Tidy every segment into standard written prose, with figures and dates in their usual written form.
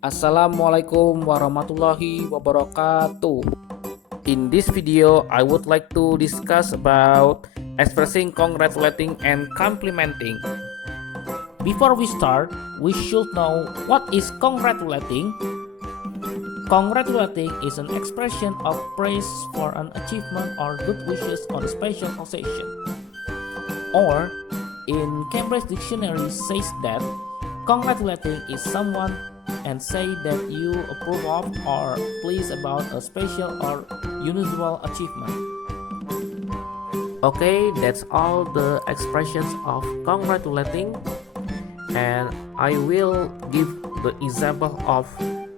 Assalamualaikum warahmatullahi wabarakatuh. In this video, I would like to discuss about expressing congratulating and complimenting. Before we start, we should know what is congratulating. Congratulating is an expression of praise for an achievement or good wishes on a special occasion. Or, in Cambridge Dictionary says that congratulating is someone and say that you approve of or pleased about a special or unusual achievement. Okay, that's all the expressions of congratulating, and I will give the example of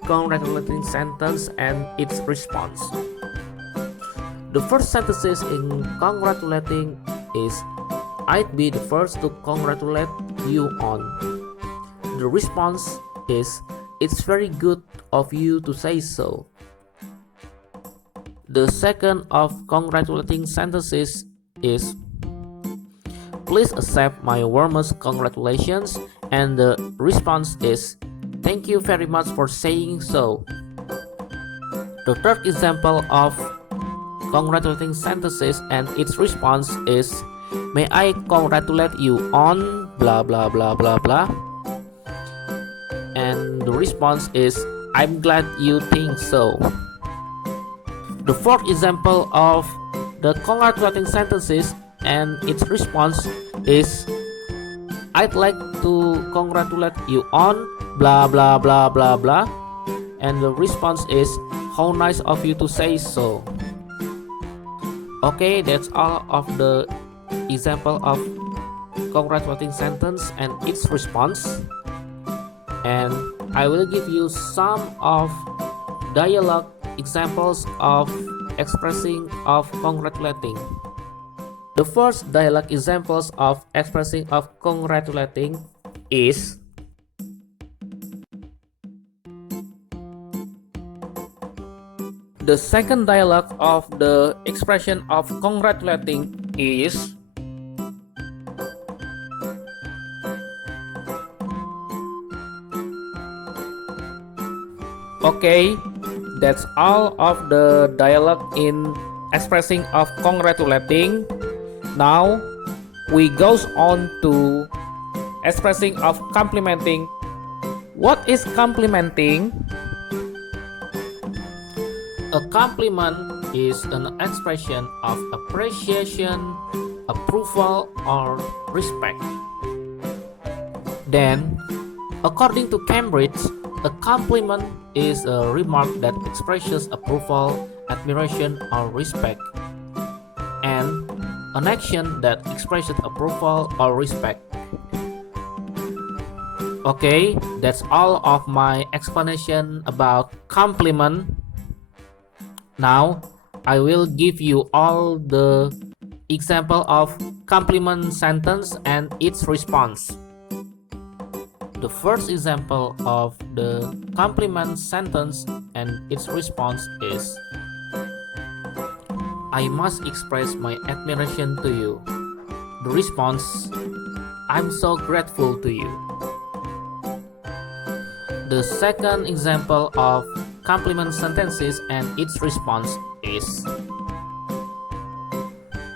congratulating sentence and its response. The first sentences in congratulating is I'd be the first to congratulate you on. The response is it's very good of you to say so. The second of congratulating sentences is please accept my warmest congratulations, and the response is thank you very much for saying so. The third example of congratulating sentences and its response is may I congratulate you on blah blah blah blah blah, and the response is I'm glad you think so. The fourth example of the congratulating sentences and its response is I'd like to congratulate you on blah blah blah blah blah, and the response is how nice of you to say so. Okay, that's all of the example of congratulating sentence and its response. And I will give you some of dialogue examples of expressing of congratulating. The first dialogue examples of expressing of congratulating is the second dialogue of the expression of congratulating is okay, that's all of the dialogue in expressing of congratulating. Now we goes on to expressing of complimenting. What is complimenting? A compliment is an expression of appreciation, approval, or respect. Then, according to Cambridge, a compliment is a remark that expresses approval, admiration, or respect, and an action that expresses approval or respect. Okay, that's all of my explanation about compliment. Now, I will give you all the example of compliment sentence and its response. The first example of the compliment sentence and its response is I must express my admiration to you. The response, I'm so grateful to you. The second example of compliment sentences and its response is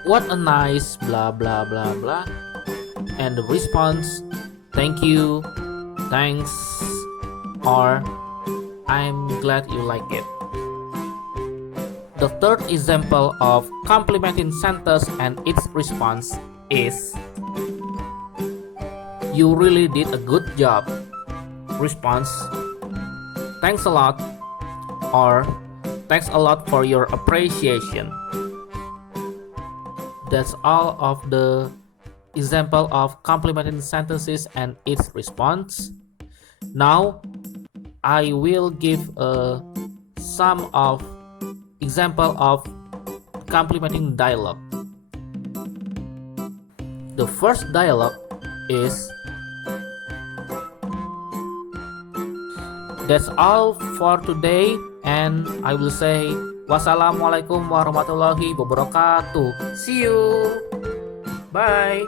what a nice blah blah blah blah, and the response thank you, thanks, or I'm glad you like it. The third example of complimenting sentence and its response is you really did a good job. Response, thanks a lot, or thanks a lot for your appreciation. That's all of the example of complimenting sentences and its response. Now I will give some of example of complimenting dialogue. The first dialogue is that's all for today, and I will say wassalamualaikum warahmatullahi wabarakatuh. See you. Bye.